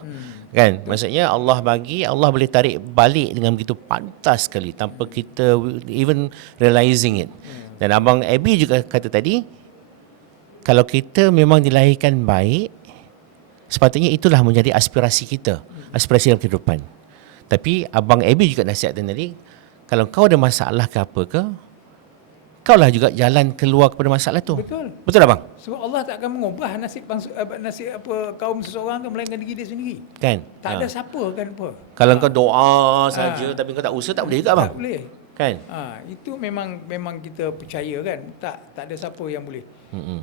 Kan? Maksudnya Allah bagi, Allah boleh tarik balik dengan begitu pantas sekali tanpa kita even realizing it. Dan Abang Abi juga kata tadi, kalau kita memang dilahirkan baik, sepatutnya itulah menjadi aspirasi kita, aspirasi dalam kehidupan. Tapi Abang Abi juga nasihatkan tadi, kalau kau ada masalah ke apa ke, kaulah juga jalan keluar kepada masalah tu. Betul. Betul tak bang? Sebab Allah tak akan mengubah nasib kaum seseorang melainkan diri dia sendiri. Kan? Tak ada siapa kan apa. Kalau kau doa saja tapi kau tak usaha, tak boleh juga bang. Tak boleh. Kan? Itu memang kita percaya kan. Tak ada siapa yang boleh.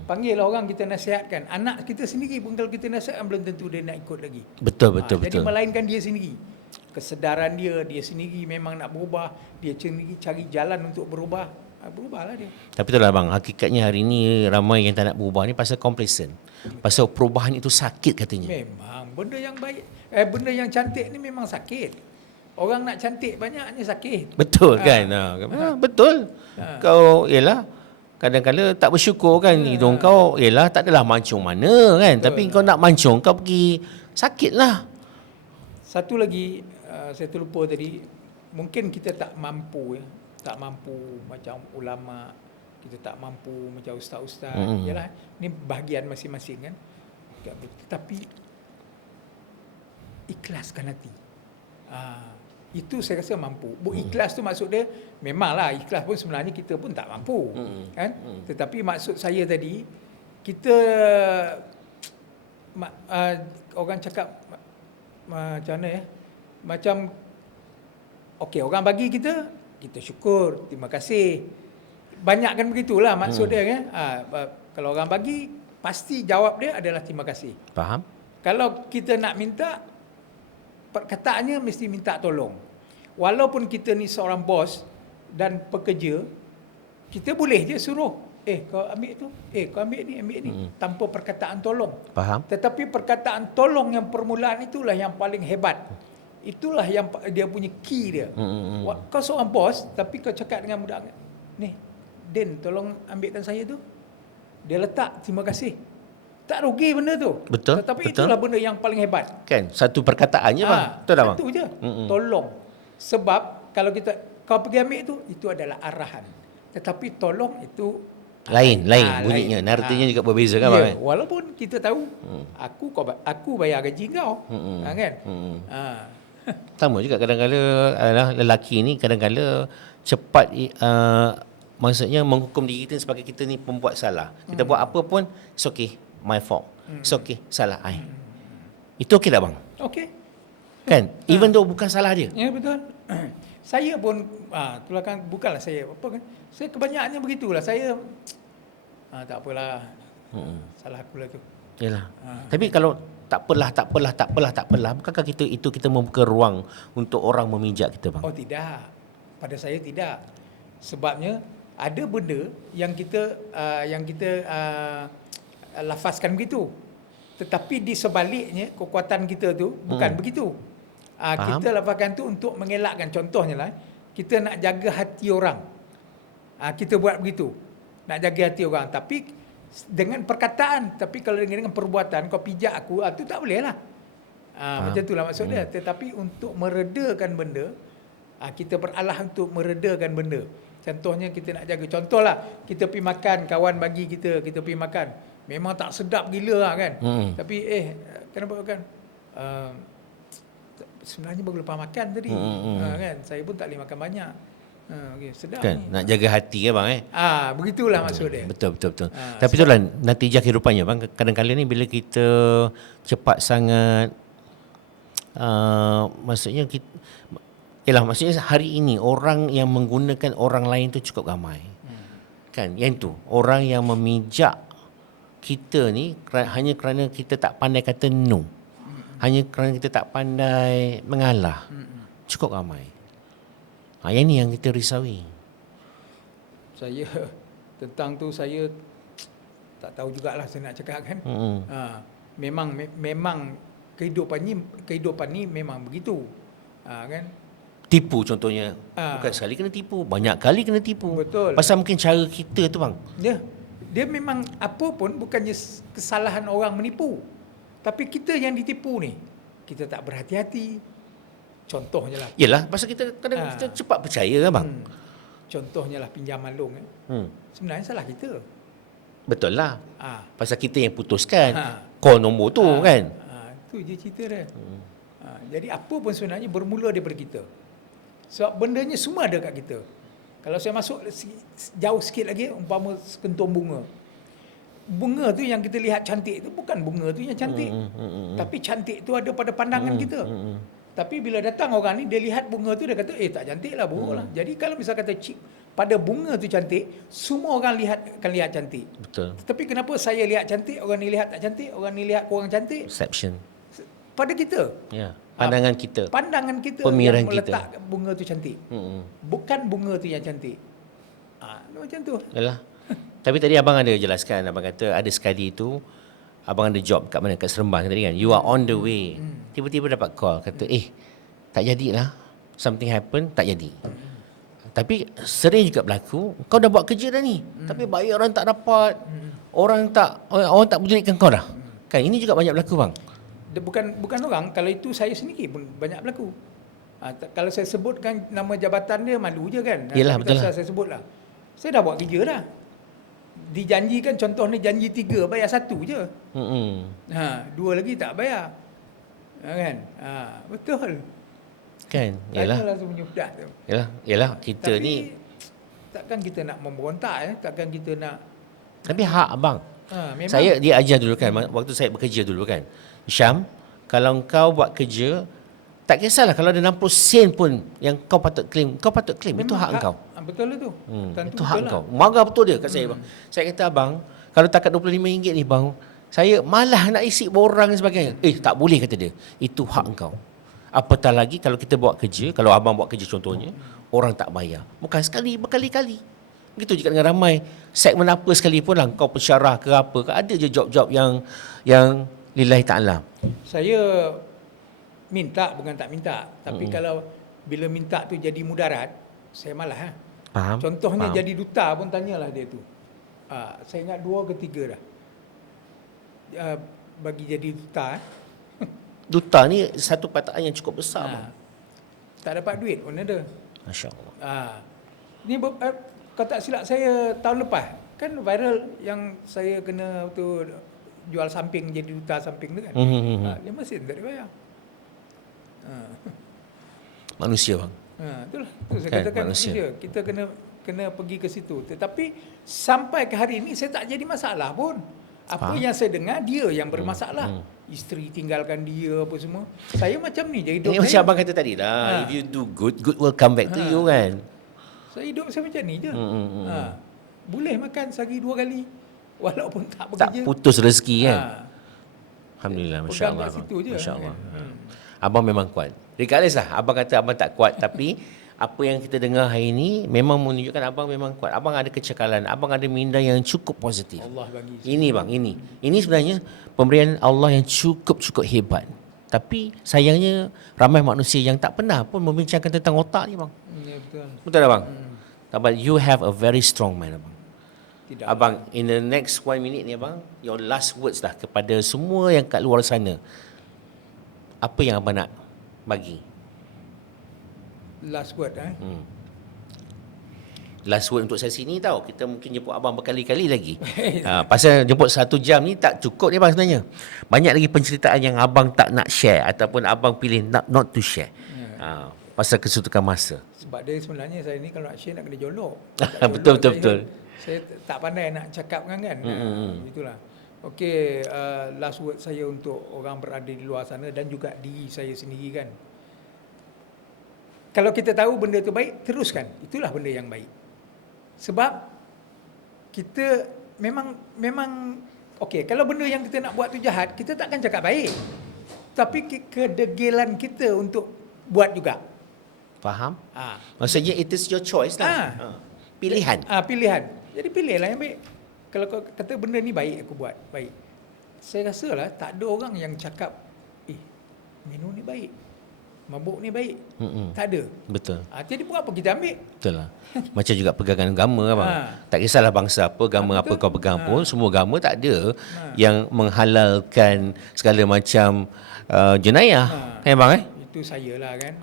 Panggil orang, kita nasihatkan. Anak kita sendiri pun kalau kita nasihatkan belum tentu dia nak ikut lagi. Betul. Jadi melainkan dia sendiri. Kesedaran dia sendiri memang nak berubah, dia sendiri cari jalan untuk berubah, berubahlah dia. Tapi itulah bang, hakikatnya hari ni ramai yang tak nak berubah ni pasal complacent. Pasal perubahan itu sakit katanya. Memang benda yang baik, benda yang cantik ni memang sakit. Orang nak cantik banyaknya sakit. Betul kan? Betul. Kau ialah kadang-kadang tak bersyukur kan, hidung kau ialah tak adalah mancung mana kan. Betul. Tapi kau nak mancung, kau pergi sakitlah. Satu lagi saya terlupa tadi, mungkin kita tak mampu tak mampu macam ulama, kita tak mampu macam ustaz-ustaz. Yalah, ni bahagian masing-masing kan. Tapi ikhlaskan hati. Itu saya rasa mampu. Ikhlas tu maksud dia, memanglah ikhlas pun sebenarnya kita pun tak mampu. Kan? Tetapi maksud saya tadi, kita orang cakap macam mana macam okey, orang bagi kita syukur, terima kasih. Banyakkan begitulah maksud dia kan. Kalau orang bagi, pasti jawab dia adalah terima kasih. Faham? Kalau kita nak minta, perkataannya mesti minta tolong. Walaupun kita ni seorang bos dan pekerja, kita boleh je suruh, kau ambil tu, kau ambil ni, tanpa perkataan tolong. Faham? Tetapi perkataan tolong yang permulaan itulah yang paling hebat. Itulah yang dia punya key dia. Kau seorang bos, tapi kau cakap dengan budak ni, Din, tolong ambilkan saya tu. Dia letak terima kasih. Tak rugi benda tu. Betul. Tetapi itulah benda yang paling hebat. Kan? Satu perkataannya bang. Betul tak bang? Itu je. Tolong. Sebab kalau kau pergi ambil itu adalah arahan. Tetapi tolong itu lain bunyinya, narasinya juga berbeza kan bang? Walaupun kita tahu aku bayar gaji kau. Kan? Sama juga kadang-kadang lelaki ni kadang-kadang cepat maksudnya menghukum diri kita sebagai kita ni pembuat salah. Kita buat apa pun, it's okay, my fault. It's okay, salah I. Itu okey tak bang? Okey. Kan? Even though bukan salah dia. Ya betul. Saya pun itulah kan, bukanlah saya apa kan. Saya kebanyakannya begitulah. Saya tak apalah. Salah aku lah tu. Yalah. Tapi kalau tak apalah, bukankah kita membuka ruang untuk orang memijak kita, bang? Oh tidak. Pada saya tidak. Sebabnya ada benda yang kita lafazkan begitu. Tetapi di sebaliknya kekuatan kita tu bukan begitu. Faham. Kita lafazkan tu untuk mengelakkan. Contohnya lah, kita nak jaga hati orang. Kita buat begitu. Nak jaga hati orang. Tapi dengan perkataan, tapi kalau dengan perbuatan kau pijak aku, tu tak boleh lah. Macam itulah maksud dia. Tetapi untuk meredakan benda, kita beralah untuk meredakan benda. Contohnya kita nak jaga, contohlah kita pergi makan, kawan bagi kita pergi makan, memang tak sedap gila lah kan. Tapi kenapa makan? Sebenarnya baru lepas makan tadi. Kan, saya pun tak boleh makan banyak. Okay, sedap Kan, ni. nak jaga hati kan, bang? Begitulah maksud dia. Betul. Tapi itulah natijah kehidupannya, bang. Kadang-kadang ni bila kita cepat sangat, maksudnya maksudnya hari ini orang yang menggunakan orang lain tu cukup ramai. Kan, yang tu orang yang memijak kita ni hanya kerana kita tak pandai kata no. Hanya kerana kita tak pandai mengalah. Cukup ramai. Yang ni yang kita risaui. Saya tentang tu saya tak tahu jugalah saya nak cakap kan. Memang kehidupan ni memang begitu. Kan? Tipu contohnya. Bukan sekali kena tipu, banyak kali kena tipu. Betul. Pasal mungkin cara kita tu, bang. Dia memang apa pun bukannya kesalahan orang menipu. Tapi kita yang ditipu ni, kita tak berhati-hati. Contohnya lah. Yelah, pasal kita kadang kita cepat percaya kan, bang. Contohnya lah pinjaman loan. Sebenarnya salah kita. Betul lah. Pasal kita yang putuskan call nombor tu kan. Tu je cerita dia. Jadi apa pun sebenarnya bermula daripada kita. Sebab bendanya semua ada kat kita. Kalau saya masuk jauh sikit lagi, umpama sekentum bunga. Bunga tu yang kita lihat cantik tu bukan bunga tu yang cantik. Tapi cantik tu ada pada pandangan kita. Tapi bila datang orang ni, dia lihat bunga tu, dia kata, tak cantik lah, buruk lah. Jadi kalau misal kata pada bunga tu cantik, semua orang akan lihat cantik. Betul. Tapi kenapa saya lihat cantik, orang ni lihat tak cantik, orang ni lihat kurang cantik? Perception. Pada kita. Ya. Pandangan kita. Pandangan kita Pemikiran yang meletak kita. bunga tu cantik. Bukan bunga tu yang cantik. Macam tu. Yalah. Tapi tadi abang ada jelaskan, abang kata ada sekali tu abang ada job kat mana, kat Seremban tadi kan. You are on the way. Tiba-tiba dapat call kata, tak jadilah. Something happen, tak jadi. Tapi sering juga berlaku, kau dah buat kerja dah ni, tapi bayaran tak dapat. Orang tak menjadikan kau dah. Kan ini juga banyak berlaku, bang. Dia bukan orang, kalau itu saya sendiri pun banyak berlaku. Kalau saya sebutkan nama jabatan dia, malu je kan. Yelah, Tapi betul tak lah. usah saya sebut lah. Saya dah buat kerja dah. Dijanjikan, contohnya janji 3, bayar 1 je. 2 lagi tak bayar. Kan? Betul. Kan, yalah. Tanyalah semenyudah tu. Yalah, kita Tapi, ni. takkan kita nak memberontak, takkan kita nak. Tapi hak abang. Memang. Saya dia ajar dulu kan, waktu saya bekerja dulu kan. Syam, kalau kau buat kerja, tak kisahlah kalau ada 60 sen pun yang kau patut claim, itu hak kau. Betul lah tu. Itu hak kau. Marah betul dia kat saya, bang. Saya kata, abang, kalau takat RM25 ni, bang, saya malah nak isi borang dan sebagainya. Tak boleh, kata dia. Itu hak kau. Apatah lagi kalau kita buat kerja, kalau abang buat kerja contohnya, orang tak bayar. Bukan sekali, berkali-kali. Begitu juga dengan ramai segmen apa sekalipun lah, kau pensyarah ke apa ke, ada je job-job yang lillahi ta'ala. Saya minta, bukan tak minta. Tapi kalau bila minta tu jadi mudarat, saya malas. Faham? Contohnya Faham. jadi duta pun tanyalah dia tu. Saya ingat 2 ke 3 dah. Bagi jadi duta. Duta ni satu pataan yang cukup besar, bang. Tak dapat duit pun ada. Masya Allah. Ni kalau tak silap saya tahun lepas kan viral yang saya kena tu jual samping, jadi duta samping tu kan. 5 sen tak dibayar. Manusia, bang. Itulah. Tu saya Kan, katakan manusia. manusia. Kita kena pergi ke situ. Tetapi sampai ke hari ini saya tak jadi masalah pun. Apa yang saya dengar, dia yang bermasalah. Isteri tinggalkan dia apa semua. Saya macam ni je hidup Ini macam saya. abang kata tadi lah, if you do good, good will come back to you kan. Saya hidup saya macam ni je. Boleh makan sehari 2 kali. walaupun tak Tak bekerja. putus rezeki kan. Ha. Alhamdulillah, Pegang masya-Allah. kat situ je. Masya-Allah. Abang memang kuat. Regardless lah abang kata abang tak kuat, tapi apa yang kita dengar hari ini memang menunjukkan abang memang kuat. Abang ada kecekalan, abang ada minda yang cukup positif. Allah bagi. Ini bang, ini. Ini sebenarnya pemberian Allah yang cukup hebat. Tapi sayangnya ramai manusia yang tak pernah pun membincangkan tentang otak ni bang. Ya, betul. Betul tak bang? But you have a very strong mind abang. Tidak. Abang, in the next 1 minute ni abang, your last words lah kepada semua yang kat luar sana. Apa yang abang nak bagi? Last word Last word untuk sesi ni tau. Kita mungkin jemput abang berkali-kali lagi. Pasal jemput 1 jam ni tak cukup ni bang sebenarnya. Banyak lagi penceritaan yang abang tak nak share ataupun abang pilih not to share. Pasal kesutukan masa. Sebab dia sebenarnya saya ni kalau nak share nak kena jolok. Betul. Saya tak pandai nak cakap kan. Itulah. Okey, last word saya untuk orang berada di luar sana dan juga diri saya sendiri kan. Kalau kita tahu benda tu baik, teruskan. Itulah benda yang baik. Sebab kita memang okey, kalau benda yang kita nak buat tu jahat, kita takkan cakap baik. Tapi kedegilan kita untuk buat juga. Faham? Maksudnya it is your choice lah. Pilihan. Pilihan. Jadi pilihlah yang baik. Kalau kau kata benda ni baik aku buat, baik. Saya rasa lah tak ada orang yang cakap, minum ni baik, mabuk ni baik. Tak ada. Betul. Jadi buat apa kita ambil? Betul lah. Macam juga pegangan agama kan bang. Tak kisahlah bangsa apa, agama apa kau pegang pun, semua agama tak ada yang menghalalkan segala macam jenayah. Kan bang Itu saya lah kan.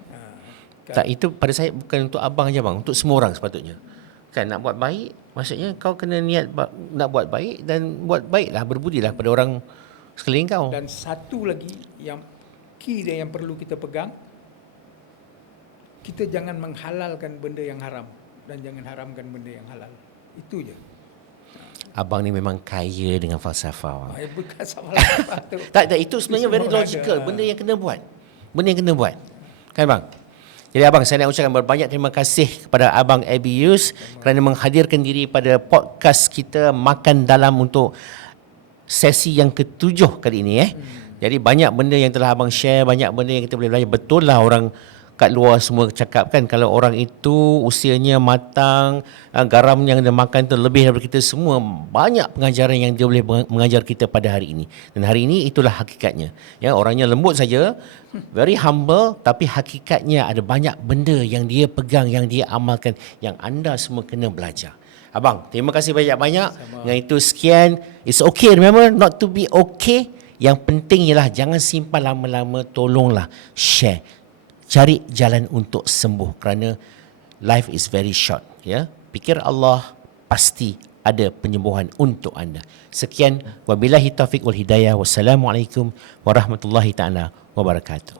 Tak, itu pada saya bukan untuk abang je bang, untuk semua orang sepatutnya. Kan nak buat baik, maksudnya kau kena niat nak buat baik dan buat baiklah, berbudilah pada orang sekeliling kau. Dan satu lagi yang key dia yang perlu kita pegang, kita jangan menghalalkan benda yang haram dan jangan haramkan benda yang halal. Itu je. Abang ni memang kaya dengan falsafah. Bukan salah tu. Tak, itu sebenarnya very logical. Benda yang kena buat. Kan bang? Jadi abang, saya nak ucapkan berbanyak terima kasih kepada abang Abby Yus kerana menghadirkan diri pada podcast kita Makan Dalam untuk sesi yang ke-7 kali ini. Jadi banyak benda yang telah abang share, banyak benda yang kita boleh belajar. Betul lah orang kat luar semua cakap kan, kalau orang itu usianya matang, garam yang dia makan tu lebih daripada kita semua. Banyak pengajaran yang dia boleh mengajar kita pada hari ini. Dan hari ini itulah hakikatnya. Ya, orangnya lembut saja, very humble, tapi hakikatnya ada banyak benda yang dia pegang, yang dia amalkan, yang anda semua kena belajar. Abang, terima kasih banyak-banyak. Dengan itu sekian. It's okay, remember not to be okay. Yang penting ialah jangan simpan lama-lama, tolonglah share. Cari jalan untuk sembuh kerana life is very short, ya. Pikir Allah, pasti ada penyembuhan untuk anda. Sekian, wabillahi taufiq wal hidayah. Wassalamualaikum warahmatullahi taala wabarakatuh.